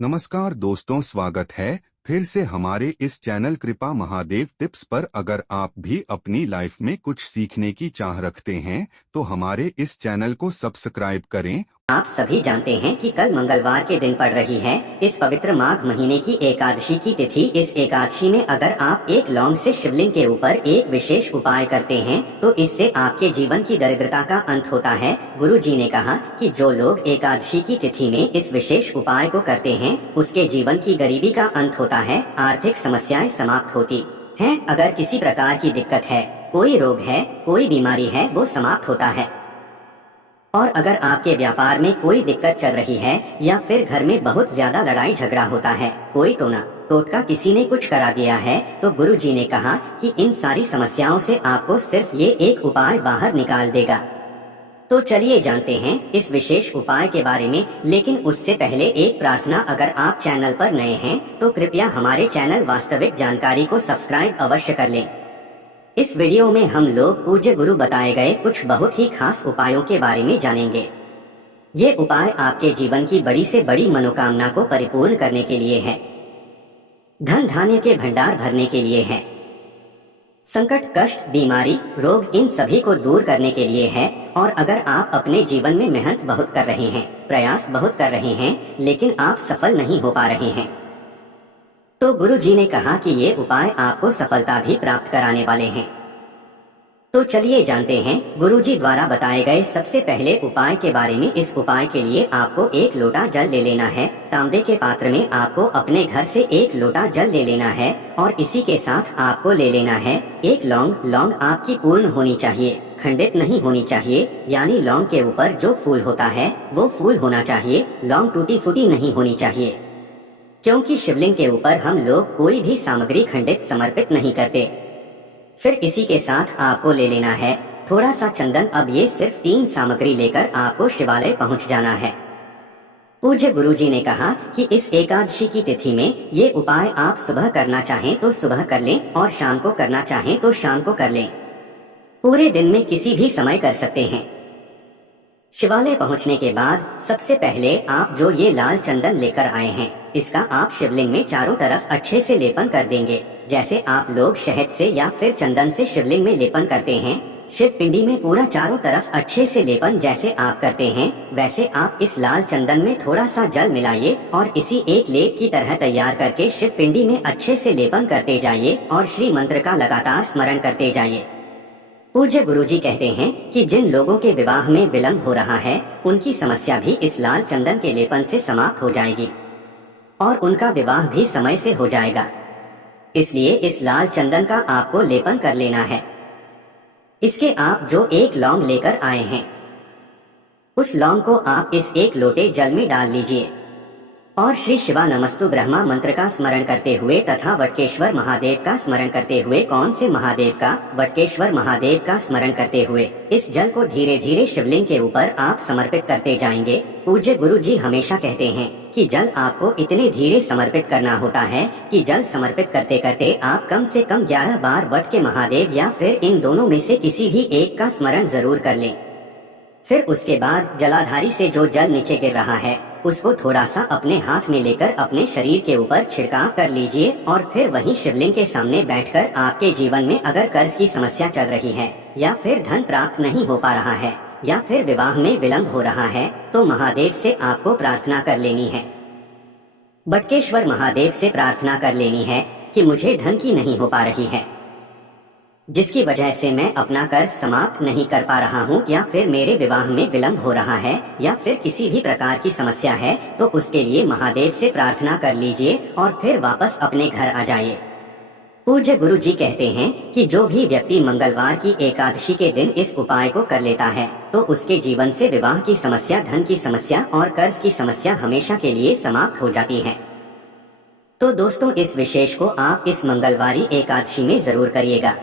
नमस्कार दोस्तों, स्वागत है फिर से हमारे इस चैनल कृपा महादेव टिप्स पर। अगर आप भी अपनी लाइफ में कुछ सीखने की चाह रखते हैं तो हमारे इस चैनल को सब्सक्राइब करें। आप सभी जानते हैं कि कल मंगलवार के दिन पड़ रही है इस पवित्र माघ महीने की एकादशी की तिथि। इस एकादशी में अगर आप एक लौंग से शिवलिंग के ऊपर एक विशेष उपाय करते हैं तो इससे आपके जीवन की दरिद्रता का अंत होता है। गुरु जी ने कहा कि जो लोग एकादशी की तिथि में इस विशेष उपाय को करते हैं उसके जीवन की गरीबी का अंत होता है, आर्थिक समस्याएं समाप्त होती हैं। अगर किसी प्रकार की दिक्कत है, कोई रोग है, कोई बीमारी है, वो समाप्त होता है। और अगर आपके व्यापार में कोई दिक्कत चल रही है या फिर घर में बहुत ज्यादा लड़ाई झगड़ा होता है, कोई टोना टोटका किसी ने कुछ करा दिया है, तो गुरु जी ने कहा कि इन सारी समस्याओं से आपको सिर्फ ये एक उपाय बाहर निकाल देगा। तो चलिए जानते हैं इस विशेष उपाय के बारे में। लेकिन उससे पहले एक प्रार्थना, अगर आप चैनल पर नए हैं तो कृपया हमारे चैनल वास्तविक जानकारी को सब्सक्राइब अवश्य कर लें। इस वीडियो में हम लोग पूज्य गुरु बताए गए कुछ बहुत ही खास उपायों के बारे में जानेंगे। ये उपाय आपके जीवन की बड़ी से बड़ी मनोकामना को परिपूर्ण करने के लिए है, धन धान्य के भंडार भरने के लिए है, संकट कष्ट बीमारी रोग इन सभी को दूर करने के लिए है। और अगर आप अपने जीवन में मेहनत बहुत कर रहे हैं, प्रयास बहुत कर रहे हैं, लेकिन आप सफल नहीं हो पा रहे हैं, तो गुरु जी ने कहा कि ये उपाय आपको सफलता भी प्राप्त कराने वाले हैं। तो चलिए जानते हैं गुरु जी द्वारा बताए गए सबसे पहले उपाय के बारे में। इस उपाय के लिए आपको एक लोटा जल ले लेना है। तांबे के पात्र में आपको अपने घर से एक लोटा जल ले लेना है और इसी के साथ आपको ले लेना है एक लौंग। लौंग आपकी पूर्ण होनी चाहिए, खंडित नहीं होनी चाहिए, यानी लौंग के ऊपर जो फूल होता है वो फूल होना चाहिए, लौंग टूटी फूटी नहीं होनी चाहिए, क्योंकि शिवलिंग के ऊपर हम लोग कोई भी सामग्री खंडित समर्पित नहीं करते। फिर इसी के साथ आपको ले लेना है थोड़ा सा चंदन। अब ये सिर्फ 3 सामग्री लेकर आपको शिवालय पहुंच जाना है। पूज्य गुरु जी ने कहा कि इस एकादशी की तिथि में ये उपाय आप सुबह करना चाहें तो सुबह कर लें और शाम को करना चाहें तो शाम को कर लें। पूरे दिन में किसी भी समय कर सकते हैं। शिवालय पहुंचने के बाद सबसे पहले आप जो ये लाल चंदन लेकर आए हैं, इसका आप शिवलिंग में चारों तरफ अच्छे से लेपन कर देंगे। जैसे आप लोग शहद से या फिर चंदन से शिवलिंग में लेपन करते हैं, शिव पिंडी में पूरा चारों तरफ अच्छे से लेपन जैसे आप करते हैं, वैसे आप इस लाल चंदन में थोड़ा सा जल मिलाइए और इसी एक लेप की तरह तैयार करके शिव पिंडी में अच्छे से लेपन करते जाइए और श्री मंत्र का लगातार स्मरण करते जाइए। पूज्य गुरुजी कहते हैं कि जिन लोगों के विवाह में विलंब हो रहा है उनकी समस्या भी इस लाल चंदन के लेपन से समाप्त हो जाएगी और उनका विवाह भी समय से हो जाएगा। इसलिए इस लाल चंदन का आपको लेपन कर लेना है। इसके आप जो एक लौंग लेकर आए हैं, उस लौंग को आप इस एक लोटे जल में डाल लीजिए और श्री शिवा नमस्तु ब्रह्मा मंत्र का स्मरण करते हुए तथा वटकेश्वर महादेव का स्मरण करते हुए, कौन से महादेव का? वटकेश्वर महादेव का स्मरण करते हुए इस जल को धीरे धीरे शिवलिंग के ऊपर आप समर्पित करते जाएंगे। पूज्य गुरु जी हमेशा कहते हैं कि जल आपको इतने धीरे समर्पित करना होता है कि जल समर्पित करते करते आप कम से कम 11 बार वट के महादेव या फिर इन दोनों में से किसी भी एक का स्मरण जरूर कर लें। फिर उसके बाद जलाधारी से जो जल नीचे गिर रहा है उसको थोड़ा सा अपने हाथ में लेकर अपने शरीर के ऊपर छिड़काव कर लीजिए और फिर वहीं शिवलिंग के सामने बैठकर आपके जीवन में अगर कर्ज की समस्या चल रही है या फिर धन प्राप्त नहीं हो पा रहा है या फिर विवाह में विलंब हो रहा है तो महादेव से आपको प्रार्थना कर लेनी है। बटकेश्वर महादेव से प्रार्थना कर लेनी है कि मुझे धन की नहीं हो पा रही है, जिसकी वजह से मैं अपना कर्ज समाप्त नहीं कर पा रहा हूँ, या फिर मेरे विवाह में विलंब हो रहा है या फिर किसी भी प्रकार की समस्या है, तो उसके लिए महादेव से प्रार्थना कर लीजिए और फिर वापस अपने घर आ जाइए। पूज्य गुरु जी कहते हैं कि जो भी व्यक्ति मंगलवार की एकादशी के दिन इस उपाय को कर लेता है तो उसके जीवन से विवाह की समस्या, धन की समस्या और कर्ज की समस्या हमेशा के लिए समाप्त हो जाती है। तो दोस्तों, इस विशेष को आप इस मंगलवारी एकादशी में जरूर करिएगा।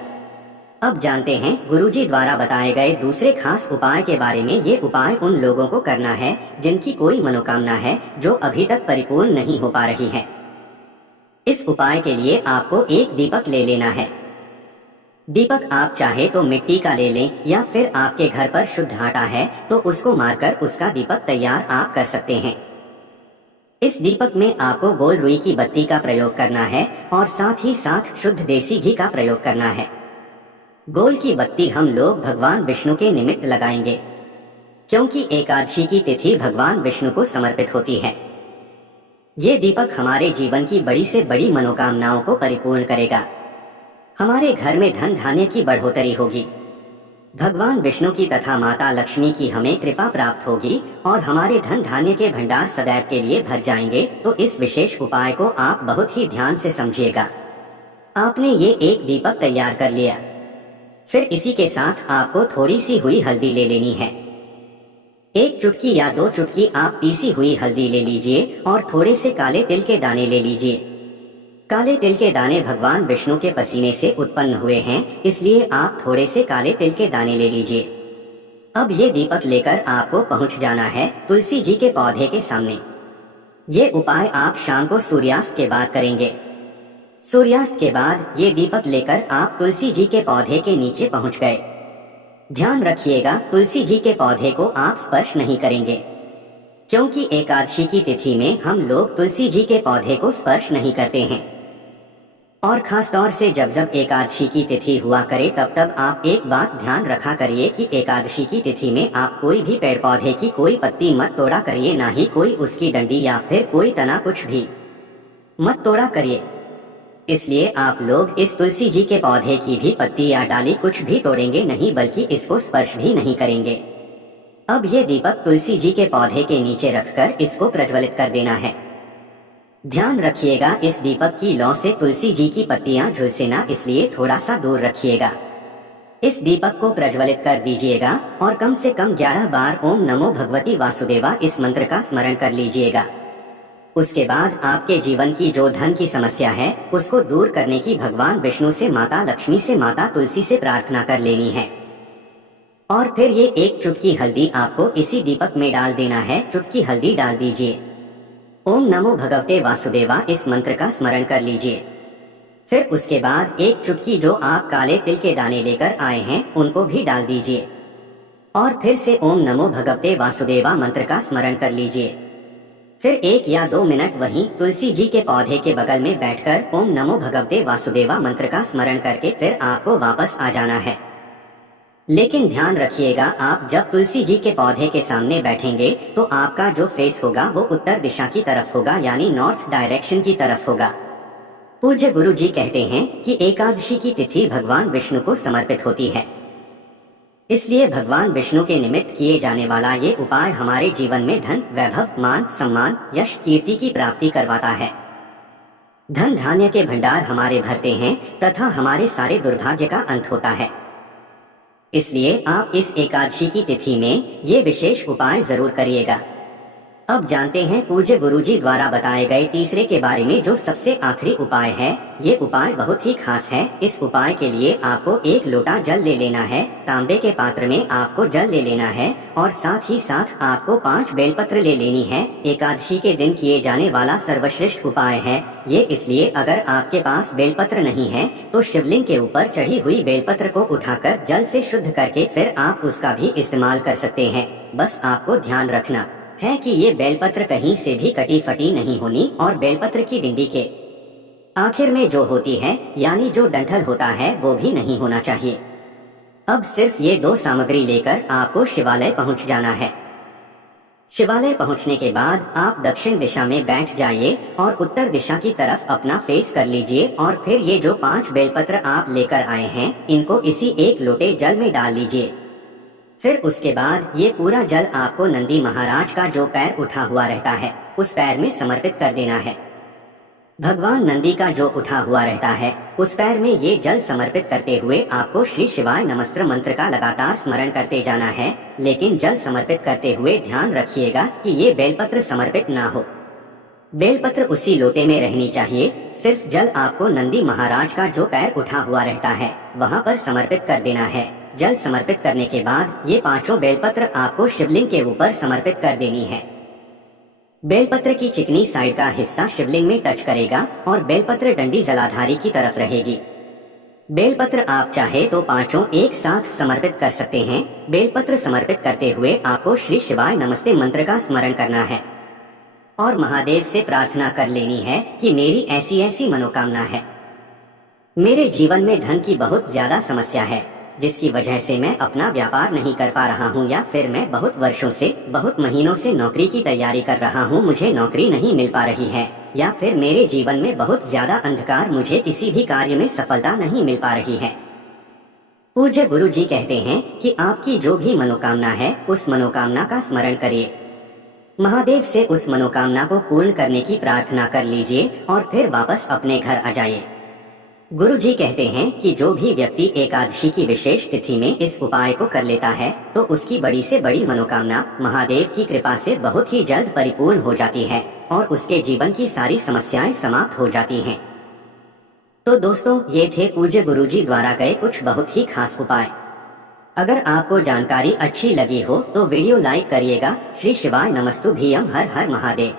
अब जानते हैं गुरुजी द्वारा बताए गए दूसरे खास उपाय के बारे में। ये उपाय उन लोगों को करना है जिनकी कोई मनोकामना है जो अभी तक परिपूर्ण नहीं हो पा रही है। इस उपाय के लिए आपको एक दीपक ले लेना है। दीपक आप चाहे तो मिट्टी का ले लें या फिर आपके घर पर शुद्ध आटा है तो उसको मारकर उसका दीपक तैयार आप कर सकते हैं। इस दीपक में आपको गोल रुई की बत्ती का प्रयोग करना है और साथ ही साथ शुद्ध देसी घी का प्रयोग करना है। गोल की बत्ती हम लोग भगवान विष्णु के निमित्त लगाएंगे, क्योंकि एकादशी की तिथि भगवान विष्णु को समर्पित होती है। ये दीपक हमारे जीवन की बड़ी से बड़ी मनोकामनाओं को परिपूर्ण करेगा। हमारे घर में धन धान्य की बढ़ोतरी होगी, भगवान विष्णु की तथा माता लक्ष्मी की हमें कृपा प्राप्त होगी और हमारे धन धान्य के भंडार सदैव के लिए भर जाएंगे। तो इस विशेष उपाय को आप बहुत ही ध्यान से समझिएगा। आपने ये एक दीपक तैयार कर लिया, फिर इसी के साथ आपको थोड़ी सी हुई हल्दी ले लेनी है। 1 चुटकी या 2 चुटकी आप पीसी हुई हल्दी ले लीजिए और थोड़े से काले तिल के दाने ले लीजिए। काले तिल के दाने भगवान विष्णु के पसीने से उत्पन्न हुए हैं, इसलिए आप थोड़े से काले तिल के दाने ले लीजिए। अब ये दीपक लेकर आपको पहुंच जाना है तुलसी जी के पौधे के सामने। ये उपाय आप शाम को सूर्यास्त के बाद करेंगे। सूर्यास्त के बाद ये दीपक लेकर आप तुलसी जी के पौधे के नीचे पहुंच गए। ध्यान रखिएगा, तुलसी जी के पौधे को आप स्पर्श नहीं करेंगे, क्योंकि एकादशी की तिथि में हम लोग तुलसी जी के पौधे को स्पर्श नहीं करते हैं। और खास तौर से जब जब एकादशी की तिथि हुआ करे तब आप एक बात ध्यान रखा करिए कि एकादशी की तिथि में आप कोई भी पेड़ पौधे की कोई पत्ती मत तोड़ा करिए, ना ही कोई उसकी डंडी या फिर कोई तना कुछ भी मत तोड़ा करिए। इसलिए आप लोग इस तुलसी जी के पौधे की भी पत्ती या डाली कुछ भी तोड़ेंगे नहीं, बल्कि इसको स्पर्श भी नहीं करेंगे। अब ये दीपक तुलसी जी के पौधे के नीचे रखकर इसको प्रज्वलित कर देना है। ध्यान रखिएगा, इस दीपक की लौ से तुलसी जी की पत्तियां झुलसे ना, इसलिए थोड़ा सा दूर रखिएगा। इस दीपक को प्रज्वलित कर दीजिएगा और कम से कम 11 बार ओम नमो भगवती वासुदेवा इस मंत्र का स्मरण कर लीजिएगा। उसके बाद आपके जीवन की जो धन की समस्या है उसको दूर करने की भगवान विष्णु से, माता लक्ष्मी से, माता तुलसी से प्रार्थना कर लेनी है। और फिर ये 1 चुटकी हल्दी आपको इसी दीपक में डाल देना है। चुटकी हल्दी डाल दीजिए। ओम नमो भगवते वासुदेवा इस मंत्र का स्मरण कर लीजिए। फिर उसके बाद 1 चुटकी जो आप काले तिल के दाने लेकर आए हैं उनको भी डाल दीजिए और फिर से ओम नमो भगवते वासुदेवा मंत्र का स्मरण कर लीजिए। फिर 1 या 2 मिनट वहीं तुलसी जी के पौधे के बगल में बैठकर ओम नमो भगवते वासुदेवा मंत्र का स्मरण करके फिर आपको वापस आ जाना है। लेकिन ध्यान रखिएगा, आप जब तुलसी जी के पौधे के सामने बैठेंगे तो आपका जो फेस होगा वो उत्तर दिशा की तरफ होगा, यानी नॉर्थ डायरेक्शन की तरफ होगा। पूज्य गुरु जी कहते हैं कि एकादशी की तिथि भगवान विष्णु को समर्पित होती है, इसलिए भगवान विष्णु के निमित्त किए जाने वाला ये उपाय हमारे जीवन में धन, वैभव, मान, सम्मान, यश, कीर्ति की प्राप्ति करवाता है। धन धान्य के भंडार हमारे भरते हैं तथा हमारे सारे दुर्भाग्य का अंत होता है। इसलिए आप इस एकादशी की तिथि में ये विशेष उपाय जरूर करिएगा। अब जानते हैं पूज्य गुरुजी द्वारा बताए गए तीसरे के बारे में, जो सबसे आखिरी उपाय है। ये उपाय बहुत ही खास है। इस उपाय के लिए आपको 1 लोटा जल ले लेना है। तांबे के पात्र में आपको जल ले लेना है और साथ ही साथ आपको 5 बेलपत्र ले लेनी है। एकादशी के दिन किए जाने वाला सर्वश्रेष्ठ उपाय है ये, इसलिए अगर आपके पास बेलपत्र नहीं है तो शिवलिंग के ऊपर चढ़ी हुई बेलपत्र को उठाकर जल से शुद्ध करके फिर आप उसका भी इस्तेमाल कर सकते हैं। बस आपको ध्यान रखना है कि ये बेलपत्र कहीं से भी कटी फटी नहीं होनी और बेलपत्र की डिंडी के आखिर में जो होती है यानी जो डंठल होता है वो भी नहीं होना चाहिए। अब सिर्फ ये 2 सामग्री लेकर आपको शिवालय पहुंच जाना है। शिवालय पहुंचने के बाद आप दक्षिण दिशा में बैठ जाइए और उत्तर दिशा की तरफ अपना फेस कर लीजिए और फिर ये जो 5 बेलपत्र आप लेकर आए हैं इनको इसी 1 लोटे जल में डाल लीजिए। फिर उसके बाद ये पूरा जल आपको नंदी महाराज का जो पैर उठा हुआ रहता है उस पैर में समर्पित कर देना है। भगवान नंदी का जो उठा हुआ रहता है उस पैर में ये जल समर्पित करते हुए आपको श्री शिवाय नमस्ते मंत्र का लगातार स्मरण करते जाना है। लेकिन जल समर्पित करते हुए ध्यान रखिएगा कि ये बेलपत्र समर्पित ना हो। बेलपत्र उसी लोटे में रहनी चाहिए। सिर्फ जल आपको नंदी महाराज का जो पैर उठा हुआ रहता है वहाँ पर समर्पित कर देना है। जल समर्पित करने के बाद ये 5 बेलपत्र आपको शिवलिंग के ऊपर समर्पित कर देनी है। बेलपत्र की चिकनी साइड का हिस्सा शिवलिंग में टच करेगा और बेलपत्र डंडी जलाधारी की तरफ रहेगी। बेलपत्र आप चाहे तो 5 एक साथ समर्पित कर सकते हैं। बेलपत्र समर्पित करते हुए आपको श्री शिवाय नमस्ते मंत्र का स्मरण करना है। और महादेव से प्रार्थना कर लेनी है कि मेरी ऐसी ऐसी मनोकामना है। मेरे जीवन में धन की बहुत ज्यादा समस्या है, जिसकी वजह से मैं अपना व्यापार नहीं कर पा रहा हूँ, या फिर मैं बहुत वर्षों से, बहुत महीनों से नौकरी की तैयारी कर रहा हूँ, मुझे नौकरी नहीं मिल पा रही है, या फिर मेरे जीवन में बहुत ज्यादा अंधकार, मुझे किसी भी कार्य में सफलता नहीं मिल पा रही है। पूज्य गुरु जी कहते हैं कि आपकी जो भी मनोकामना है उस मनोकामना का स्मरण करिए, महादेव से उस मनोकामना को पूर्ण करने की प्रार्थना कर लीजिए और फिर वापस अपने घर आ जाइए। गुरु जी कहते हैं कि जो भी व्यक्ति एकादशी की विशेष तिथि में इस उपाय को कर लेता है तो उसकी बड़ी से बड़ी मनोकामना महादेव की कृपा से बहुत ही जल्द परिपूर्ण हो जाती है और उसके जीवन की सारी समस्याएं समाप्त हो जाती हैं। तो दोस्तों, ये थे पूज्य गुरु जी द्वारा गए कुछ बहुत ही खास उपाय। अगर आपको जानकारी अच्छी लगी हो तो वीडियो लाइक करिएगा। श्री शिवाय नमस्तुभ्यम। हर हर महादेव।